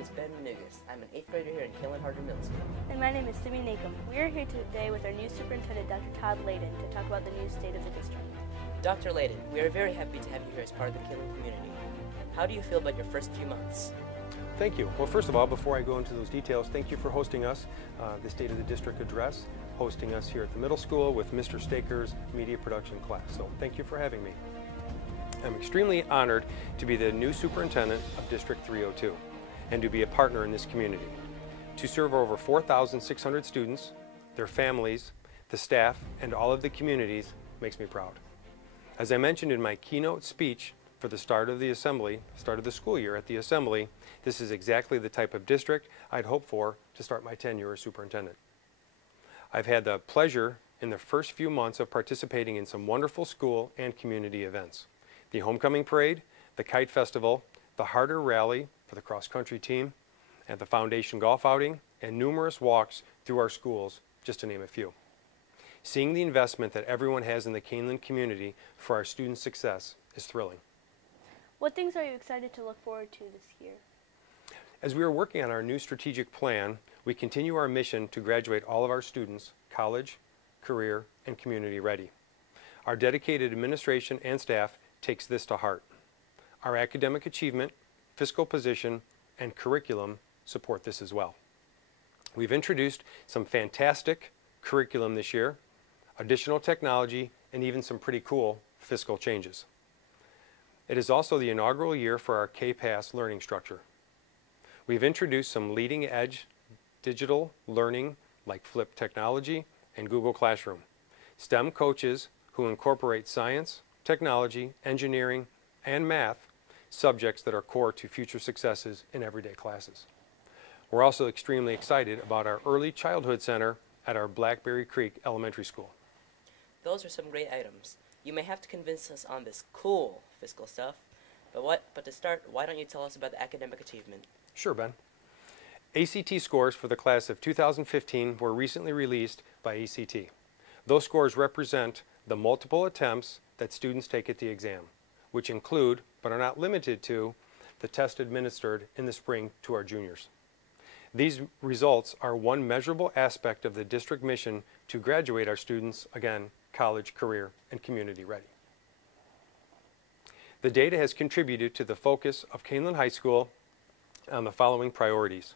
is Ben Nugas. I'm an 8th grader here in Kaneland Harter Middle School. And my name is Simi Nakum. We are here today with our new superintendent, Dr. Todd Layden, to talk about the new state of the district. Dr. Layden, we are very happy to have you here as part of the Kaneland community. How do you feel about your first few months? Thank you. Well, first of all, before I go into those details, thank you for hosting us, the State of the District Address, hosting us here at the middle school with Mr. Staker's media production class. So thank you for having me. I'm extremely honored to be the new superintendent of District 302 and to be a partner in this community. To serve over 4,600 students, their families, the staff, and all of the communities makes me proud. As I mentioned in my keynote speech for the start of the school year at the Assembly, this is exactly the type of district I'd hope for to start my tenure as superintendent. I've had the pleasure in the first few months of participating in some wonderful school and community events. The Homecoming Parade, the Kite Festival, the Harter Rally for the cross-country team, and the Foundation Golf Outing, and numerous walks through our schools, just to name a few. Seeing the investment that everyone has in the Kaneland community for our students' success is thrilling. What things are you excited to look forward to this year? As we are working on our new strategic plan, we continue our mission to graduate all of our students college, career, and community ready. Our dedicated administration and staff takes this to heart. Our academic achievement, fiscal position, and curriculum support this as well. We've introduced some fantastic curriculum this year, additional technology, and even some pretty cool fiscal changes. It is also the inaugural year for our K-PASS learning structure. We've introduced some leading-edge digital learning like Flip Technology and Google Classroom, STEM coaches who incorporate science, technology, engineering, and math subjects that are core to future successes in everyday classes. We're also extremely excited about our Early Childhood Center at our Blackberry Creek Elementary School. Those are some great items. You may have to convince us on this cool fiscal stuff, but to start, why don't you tell us about the academic achievement? Sure, Ben. ACT scores for the class of 2015 were recently released by ACT. Those scores represent the multiple attempts that students take at the exam, which include, but are not limited to, the test administered in the spring to our juniors. These results are one measurable aspect of the district mission to graduate our students, again, college, career, and community ready. The data has contributed to the focus of Kaneland High School on the following priorities: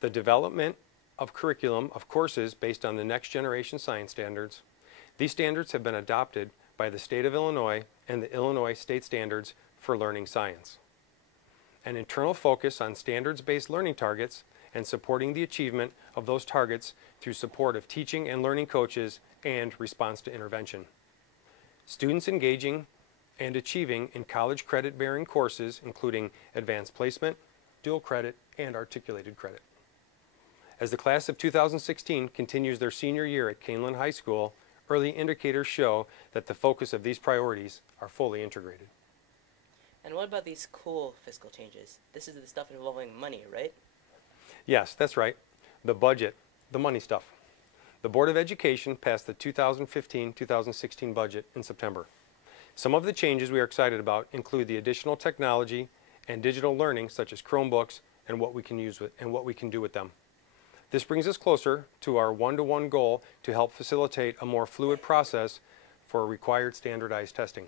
the development of curriculum of courses based on the next generation science standards. These standards have been adopted by the state of Illinois and the Illinois State Standards for Learning Science. An internal focus on standards-based learning targets and supporting the achievement of those targets through support of teaching and learning coaches and response to intervention. Students engaging and achieving in college credit-bearing courses including advanced placement, dual credit, and articulated credit. As the class of 2016 continues their senior year at Kaneland High School, early indicators show that the focus of these priorities are fully integrated. And what about these cool fiscal changes? This is the stuff involving money, right? Yes, that's right. The budget, the money stuff. The Board of Education passed the 2015-2016 budget in September. Some of the changes we are excited about include the additional technology and digital learning such as Chromebooks and what we can use with, and what we can do with them. This brings us closer to our one-to-one goal to help facilitate a more fluid process for required standardized testing.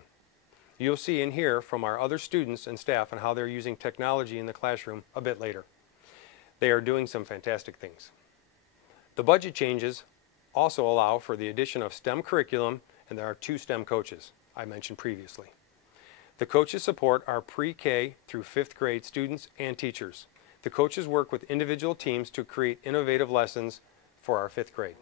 You'll see and hear from our other students and staff on how they're using technology in the classroom a bit later. They are doing some fantastic things. The budget changes also allow for the addition of STEM curriculum, and there are 2 STEM coaches I mentioned previously. The coaches support our pre-K through 5th grade students and teachers. The coaches work with individual teams to create innovative lessons for our 5th grade.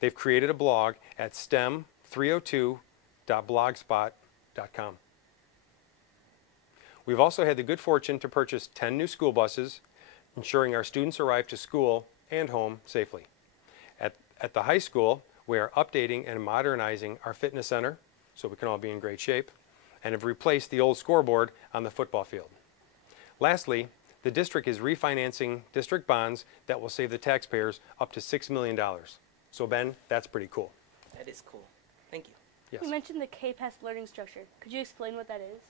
They've created a blog at stem302.blogspot.com. We've also had the good fortune to purchase 10 new school buses, ensuring our students arrive to school and home safely. At the high school, we are updating and modernizing our fitness center so we can all be in great shape, and have replaced the old scoreboard on the football field. Lastly, the district is refinancing district bonds that will save the taxpayers up to $6 million. So Ben, that's pretty cool. That is cool. Thank you. Yes. You mentioned the K-PASS learning structure. Could you explain what that is?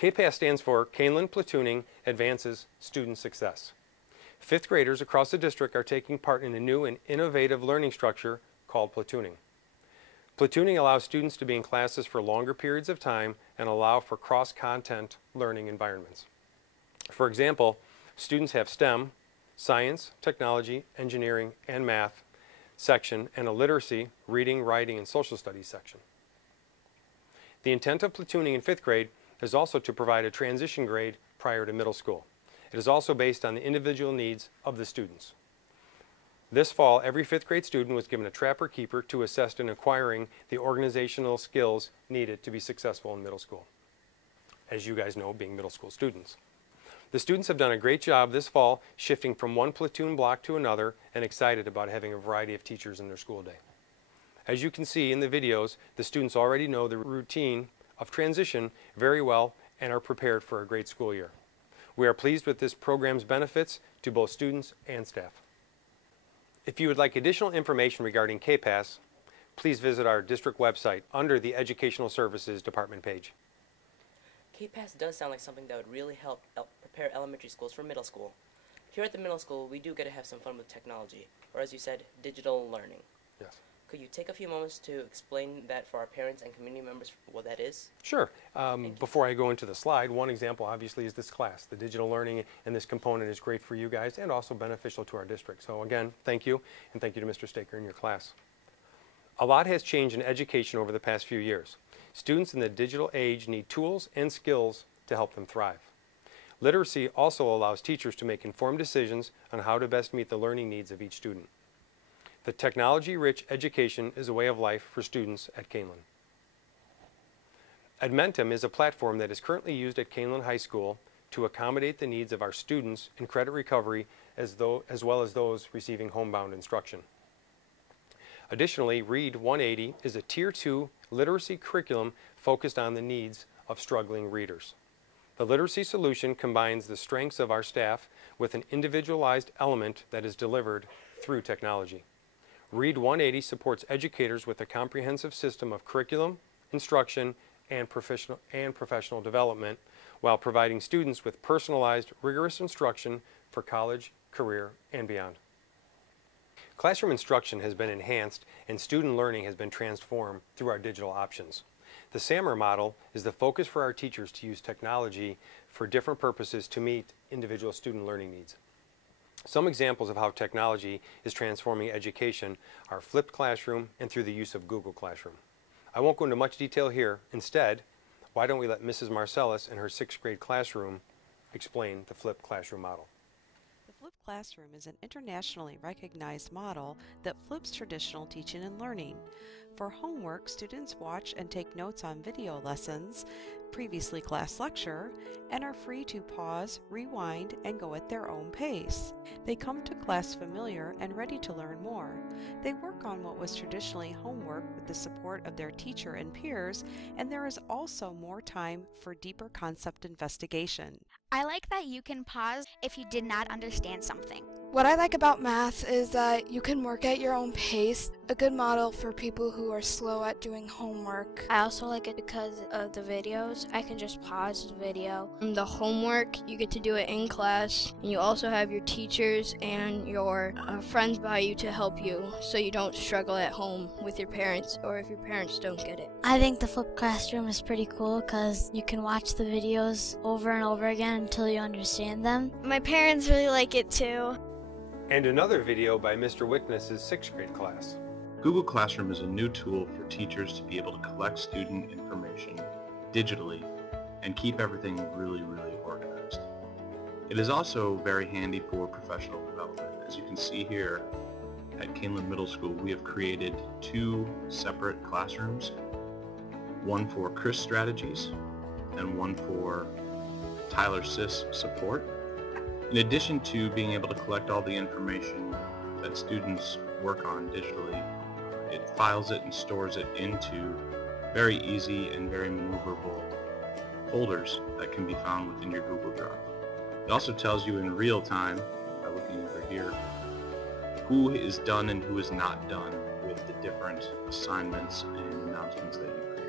KPAS stands for Kaneland Platooning Advances Student Success. Fifth graders across the district are taking part in a new and innovative learning structure called platooning. Platooning allows students to be in classes for longer periods of time and allow for cross-content learning environments. For example, students have STEM, science, technology, engineering, and math section, and a literacy, reading, writing, and social studies section. The intent of platooning in fifth grade is also to provide a transition grade prior to middle school. It is also based on the individual needs of the students. This fall, every fifth grade student was given a trapper-keeper to assist in acquiring the organizational skills needed to be successful in middle school. As you guys know, being middle school students. The students have done a great job this fall shifting from one platoon block to another and excited about having a variety of teachers in their school day. As you can see in the videos, the students already know the routine of transition very well and are prepared for a great school year. We are pleased with this program's benefits to both students and staff. If you would like additional information regarding KPAS, please visit our district website under the Educational Services Department page. KPAS does sound like something that would really help prepare elementary schools for middle school. Here at the middle school, we do get to have some fun with technology, or as you said, digital learning. Yes. Could you take a few moments to explain that for our parents and community members what that is? Sure. Before I go into the slide, one example obviously is this class. The digital learning and this component is great for you guys and also beneficial to our district. So again, thank you, and thank you to Mr. Staker and your class. A lot has changed in education over the past few years. Students in the digital age need tools and skills to help them thrive. Literacy also allows teachers to make informed decisions on how to best meet the learning needs of each student. The technology-rich education is a way of life for students at Kaneland. Edmentum is a platform that is currently used at Kaneland High School to accommodate the needs of our students in credit recovery as well as those receiving homebound instruction. Additionally, Read 180 is a Tier 2 literacy curriculum focused on the needs of struggling readers. The literacy solution combines the strengths of our staff with an individualized element that is delivered through technology. Read 180 supports educators with a comprehensive system of curriculum, instruction, and professional development while providing students with personalized, rigorous instruction for college, career, and beyond. Classroom instruction has been enhanced and student learning has been transformed through our digital options. The SAMR model is the focus for our teachers to use technology for different purposes to meet individual student learning needs. Some examples of how technology is transforming education are flipped classroom and through the use of Google Classroom. I won't go into much detail here. Instead, why don't we let Mrs. Marcellus in her 6th grade classroom explain the flipped classroom model. The flipped classroom is an internationally recognized model that flips traditional teaching and learning. For homework, students watch and take notes on video lessons, previously class lecture, and are free to pause, rewind, and go at their own pace. They come to class familiar and ready to learn more. They work on what was traditionally homework with the support of their teacher and peers, and there is also more time for deeper concept investigation. I like that you can pause if you did not understand something. What I like about math is that you can work at your own pace, a good model for people who are slow at doing homework. I also like it because of the videos. I can just pause the video. The homework, you get to do it in class, and you also have your teachers and your friends by you to help you so you don't struggle at home with your parents or if your parents don't get it. I think the flipped classroom is pretty cool because you can watch the videos over and over again until you understand them. My parents really like it too. And another video by Mr. Wickness's 6th grade class. Google Classroom is a new tool for teachers to be able to collect student information digitally and keep everything really organized. It is also very handy for professional development. As you can see here at Kaneland Middle School, we have created 2 separate classrooms, one for Chris strategies and one for Tyler Sis support. In addition to being able to collect all the information that students work on digitally, it files it and stores it into very easy and very maneuverable folders that can be found within your Google Drive. It also tells you in real time, by looking over here, who is done and who is not done with the different assignments and announcements that you create.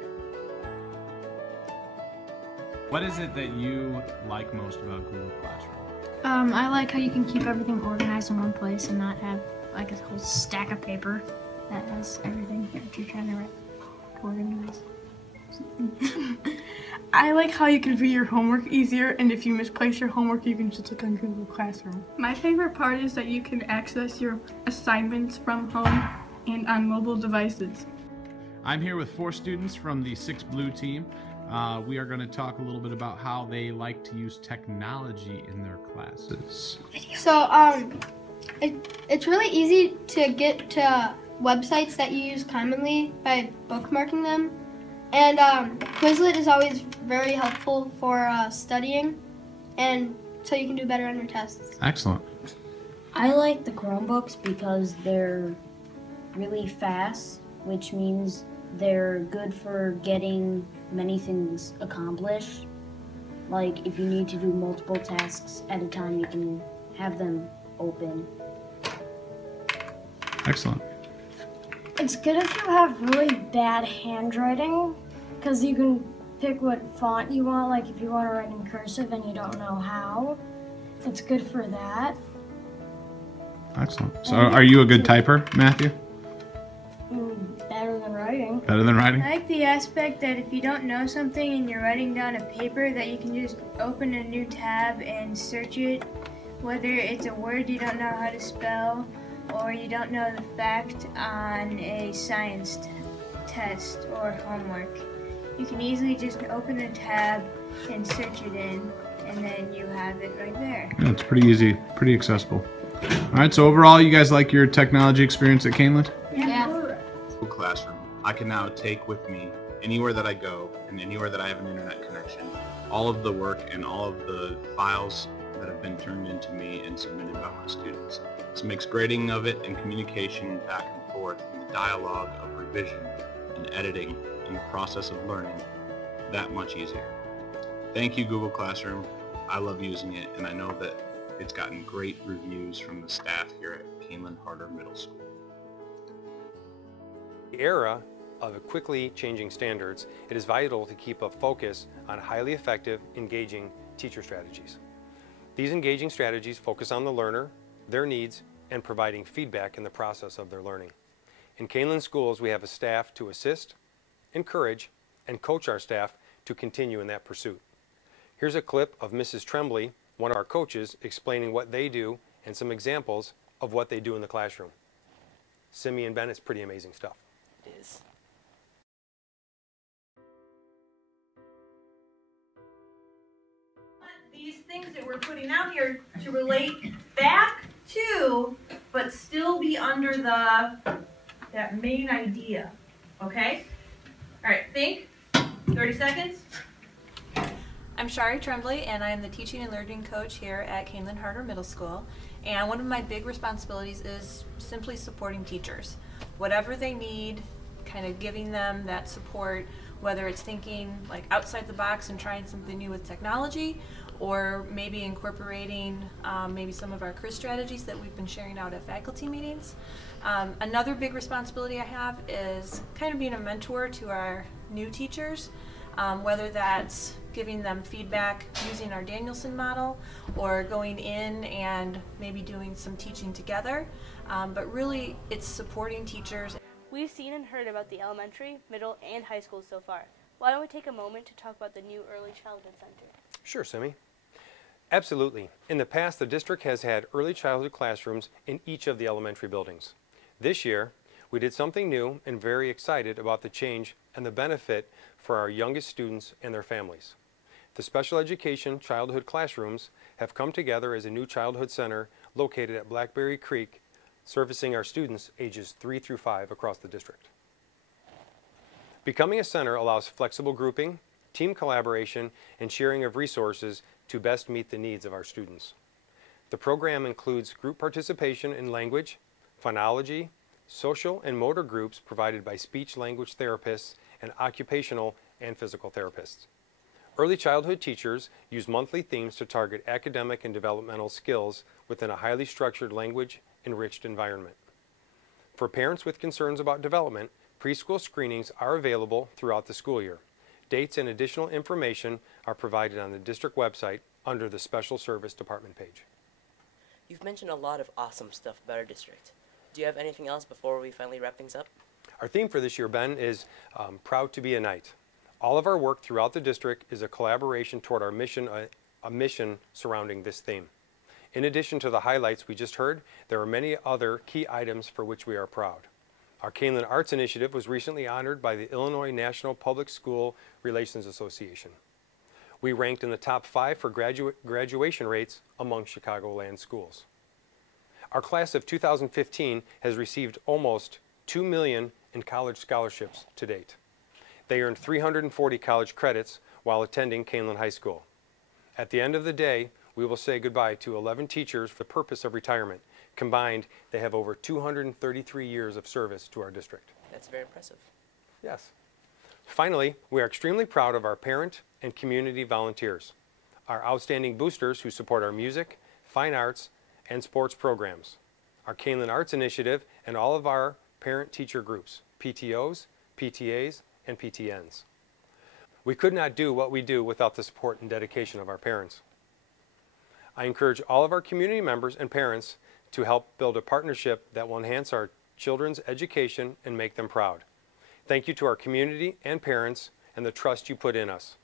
What is it that you like most about Google Classroom? I like how you can keep everything organized in one place and not have like a whole stack of paper that has everything that you're trying to organize. I like how you can view your homework easier, and if you misplace your homework, you can just look on Google Classroom. My favorite part is that you can access your assignments from home and on mobile devices. I'm here with 4 students from the 6 Blue team. We are going to talk a little bit about how they like to use technology in their classes. So, it's really easy to get to websites that you use commonly by bookmarking them. And Quizlet is always very helpful for studying, and so you can do better on your tests. Excellent. I like the Chromebooks because they're really fast, which means they're good for getting many things accomplished. Like if you need to do multiple tasks at a time, you can have them open. Excellent. It's good if you have really bad handwriting, because you can pick what font you want, like if you want to write in cursive and you don't know how. It's good for that. Excellent. So are you a good typer, Matthew? Better than writing. Better than writing? I like the aspect that if you don't know something and you're writing down a paper, that you can just open a new tab and search it, whether it's a word you don't know how to spell or you don't know the fact on a science test or homework. You can easily just open a tab and search it in, and then you have it right there. Yeah, it's pretty easy, pretty accessible. All right, so overall, you guys like your technology experience at Kaneland? Yeah. Classroom, I can now take with me anywhere that I go and anywhere that I have an internet connection, all of the work and all of the files that have been turned into me and submitted by my students. This makes grading of it and communication back and forth and the dialogue of revision and editing and the process of learning that much easier. Thank you, Google Classroom. I love using it, and I know that it's gotten great reviews from the staff here at Kaneland Harter Middle School. The era of quickly changing standards, it is vital to keep a focus on highly effective, engaging teacher strategies. These engaging strategies focus on the learner, their needs, and providing feedback in the process of their learning. In Kaneland schools, we have a staff to assist, encourage, and coach our staff to continue in that pursuit. Here's a clip of Mrs. Tremblay, one of our coaches, explaining what they do and some examples of what they do in the classroom. Simeon Bennett's pretty amazing stuff. It is. These things that we're putting out here to relate back to, but still be under that main idea, okay? All right, think, 30 seconds. I'm Shari Tremblay, and I am the Teaching and Learning Coach here at Kaneland Harter Middle School. And one of my big responsibilities is simply supporting teachers. Whatever they need, kind of giving them that support, whether it's thinking like outside the box and trying something new with technology, or maybe incorporating maybe some of our CRIS strategies that we've been sharing out at faculty meetings. Another big responsibility I have is kind of being a mentor to our new teachers, whether that's giving them feedback using our Danielson model or going in and maybe doing some teaching together. But really, it's supporting teachers. We've seen and heard about the elementary, middle, and high schools so far. Why don't we take a moment to talk about the new Early Childhood Center? Sure, Simi. Absolutely. In the past, the district has had early childhood classrooms in each of the elementary buildings. This year, we did something new and very excited about the change and the benefit for our youngest students and their families. The special education childhood classrooms have come together as a new childhood center located at Blackberry Creek, servicing our students ages 3 through 5 across the district. Becoming a center allows flexible grouping, team collaboration, and sharing of resources to best meet the needs of our students. The program includes group participation in language, phonology, social and motor groups provided by speech-language therapists and occupational and physical therapists. Early childhood teachers use monthly themes to target academic and developmental skills within a highly structured language-enriched environment. For parents with concerns about development, preschool screenings are available throughout the school year. Dates and additional information are provided on the district website under the Special Service Department page. You've mentioned a lot of awesome stuff about our district. Do you have anything else before we finally wrap things up? Our theme for this year, Ben, is Proud to be a Knight. All of our work throughout the district is a collaboration toward our mission, a mission surrounding this theme. In addition to the highlights we just heard, there are many other key items for which we are proud. Our Kaneland Arts Initiative was recently honored by the Illinois National Public School Relations Association. We ranked in the top 5 for graduation rates among Chicagoland schools. Our class of 2015 has received almost $2 million in college scholarships to date. They earned 340 college credits while attending Kaneland High School. At the end of the day, we will say goodbye to 11 teachers for the purpose of retirement. Combined, they have over 233 years of service to our district. That's very impressive. Yes. Finally, we are extremely proud of our parent and community volunteers, our outstanding boosters who support our music, fine arts, and sports programs, our Kaneland Arts Initiative, and all of our parent-teacher groups, PTOs, PTAs, and PTNs. We could not do what we do without the support and dedication of our parents. I encourage all of our community members and parents to help build a partnership that will enhance our children's education and make them proud. Thank you to our community and parents and the trust you put in us.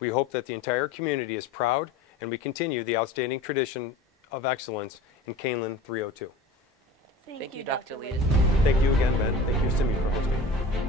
We hope that the entire community is proud and we continue the outstanding tradition of excellence in Kaneland 302. Thank you, Dr. Lee. Thank you again, Ben. Thank you, Simi, for hosting.